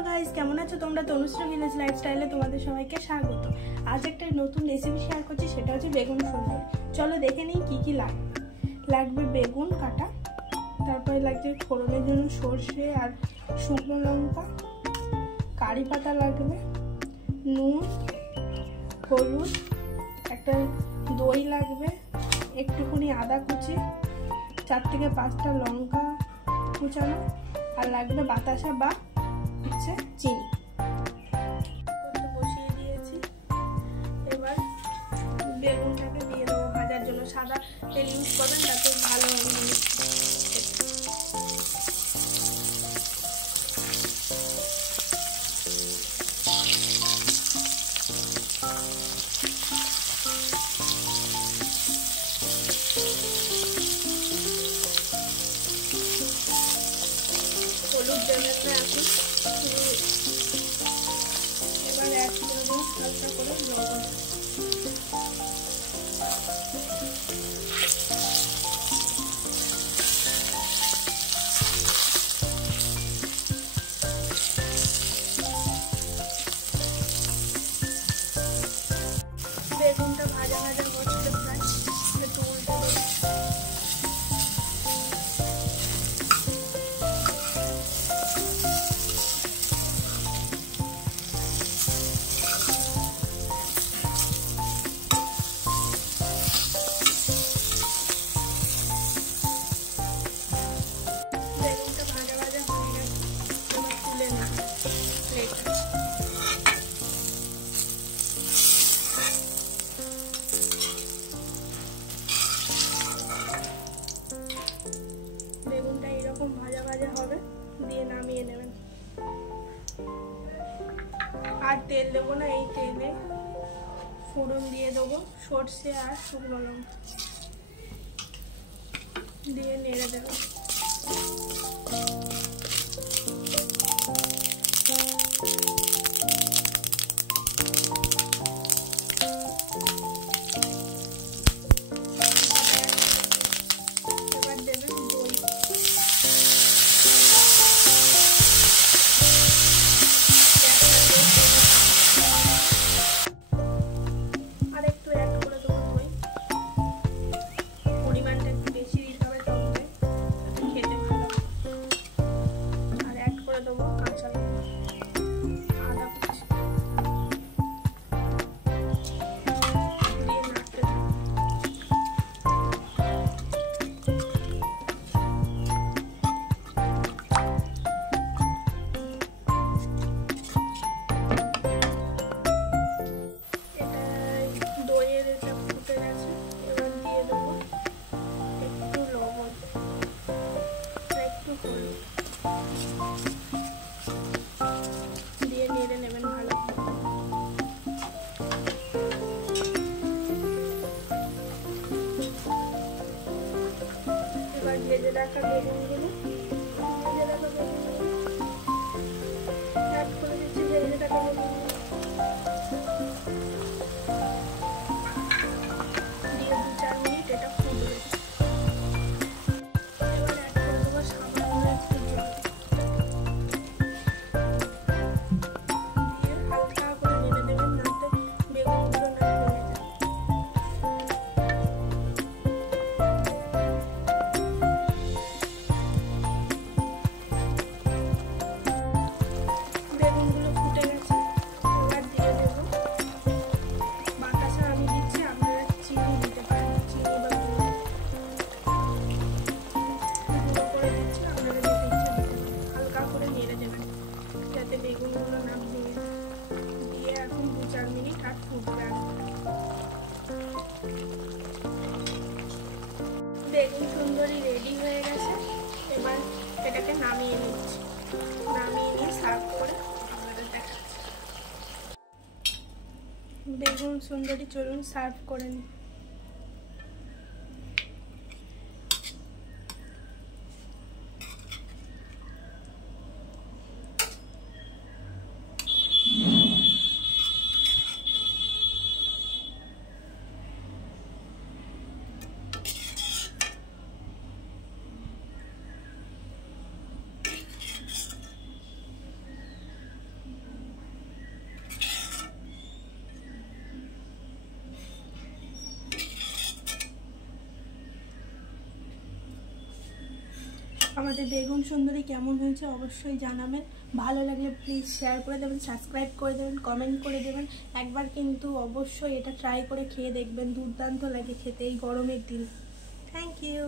Hello guys, কেমন আছো তোমরা? তনুশ্রী ভিলেজ লাইফস্টাইলে তোমাদের সবাইকে স্বাগত। আজ একটা নতুন রেসিপি শেয়ার করছি, সেটা হচ্ছে বেগুন সুন্দর। চলো দেখে নিই কি কি লাগবে। বেগুন কাটা, তারপরে লাগছে ফোড়নের জন্য সর্ষে আর শুকনো লঙ্কা, কারি পাতা লাগবে, নুন, হলুদ, একটা দই লাগবে, একটুখানি আদা কুচি, 4 থেকে 5টা লঙ্কা কুচানো, আর লাগবে বাতাসা বা হচ্ছে চিনি। বসিয়ে দিয়েছি, এবার বেগুনটাকে দিয়ে দেবো ভাজার জন্য। সাদা তেল ইউজ করবেন, তাতে ভালো হবে। হলুদ দেবেন না এখন, এবার অ্যাড করে দেবো হালকা করে লবণ। বেগুনটা ভাজা ভাজা হচ্ছে প্রায়, একটু উল্টে দেবো। বেগুনটা ভাজা ভাজা হয়ে গেছে, এবার তুলে নিই প্লেটে। বেগুনটা এরকম ভাজা ভাজা হবে, দিয়ে নামিয়ে নেবেন। আর তেল দেবো না, এই তেলে ফোড়ন দিয়ে দেবো সর্ষে আর শুকনো লঙ্কা দিয়ে নেড়ে দেবেন। এবার দেবেন দই, আর একটু অ্যাড করে দেবো দই। পরিমাণটা একটু বেশি দিতে হবে টকটা, যাতে খেতে ভালো। আর অ্যাড করে দেবো কাঁচা লঙ্কা, আদা কুচি দিয়ে নাড়তে দেবো। দইয়ের এটা ফুটে গেছে, এবার দিয়ে দেবো একটু লবণ, একটু হলুদ দিয়ে নেড়ে নেবেন ভালো। এবার ভেজে রাখা বেগুনগুলো অ্যাড করে দিচ্ছি। ভেজে রাখা বেগুনগুলো দিয়ে 2-4 মিনিট এটা ফুটবে। এবার অ্যাড করে দেবো সামান্য একটু জল, দিয়ে হালকা করে নেড়ে দেবেন, যাতে বেগুনগুলো না ভেঙে যায়। বেগুনগুলো ফুটে গেছে, এবার দিয়ে দেবো বাতাসা। আমি দিচ্ছি, আপনারা চিনি দিতে পারেন, চিনি বা গুঁড়ো করে দিচ্ছি, আপনারা যেটা ইচ্ছা দিতে পারেন। হালকা করে নেড়ে দেবেন যাতে বেগুনগুলো না ভেঙে যায়। দিয়ে এখন 2-4 মিনিট আর ফুটবে। বেগুন সুন্দরী রেডি হয়ে গেছে, এবার এটাকে নামিয়ে নিচ্ছি। নামিয়ে নিয়ে সার্ভ করে আপনাদের দেখাচ্ছি। বেগুন সুন্দরী, চলুন সার্ভ করে নিই। আমাদের বেগুন সুন্দরী কেমন হয়েছে অবশ্যই জানাবেন। ভালো লাগলে প্লিজ শেয়ার করে দেবেন, সাবস্ক্রাইব করে দেবেন, কমেন্ট করে দেবেন। একবার কিন্তু অবশ্যই এটা ট্রাই করে খেয়ে দেখবেন, দুর্দান্ত লাগে খেতে এই গরমের দিন। Thank you.